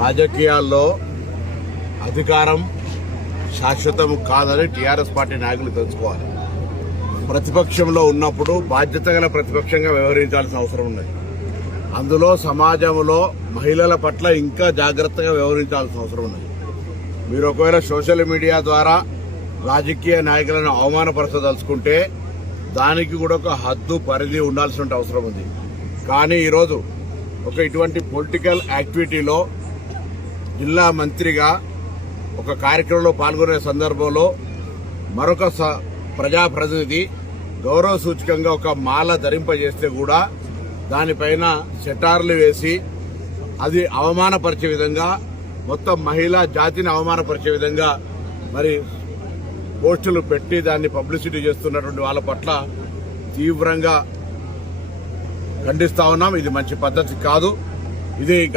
రాజకీయాల్లో అధికారం శాశ్వతం కాదని టీఆర్ఎస్ పార్టీ నాయకులు తెలుసుకోవాలి. ప్రతిపక్షంలో ఉన్నప్పుడు బాధ్యత గల ప్రతిపక్షంగా వ్యవహరించాల్సిన అవసరం ఉన్నది. అందులో సమాజంలో మహిళల పట్ల ఇంకా జాగ్రత్తగా వ్యవహరించాల్సిన అవసరం ఉన్నది. మీరు ఒకవేళ సోషల్ మీడియా ద్వారా రాజకీయ నాయకులను అవమానపరచదలుచుకుంటే దానికి కూడా ఒక హద్దు పరిధి ఉండాల్సిన అవసరం ఉంది. కానీ ఈరోజు ఒక ఇటువంటి పొలిటికల్ యాక్టివిటీలో జిల్లా మంత్రిగా ఒక కార్యక్రమంలో పాల్గొనే సందర్భంలో మరొక స- ప్రజాప్రతినిధి గౌరవ సూచకంగా ఒక మాల ధరింపజేస్తే కూడా దానిపైన సెటార్లు వేసి అది అవమానపరిచే విధంగా మొత్తం మహిళా జాతిని అవమానపరిచే విధంగా మరి పోస్టులు పెట్టి దాన్ని పబ్లిసిటీ చేస్తున్నటువంటి వాళ్ళ పట్ల తీవ్రంగా ఖండిస్తా ఉన్నాం. ఇది మంచి పద్ధతి కాదు. ఇది గత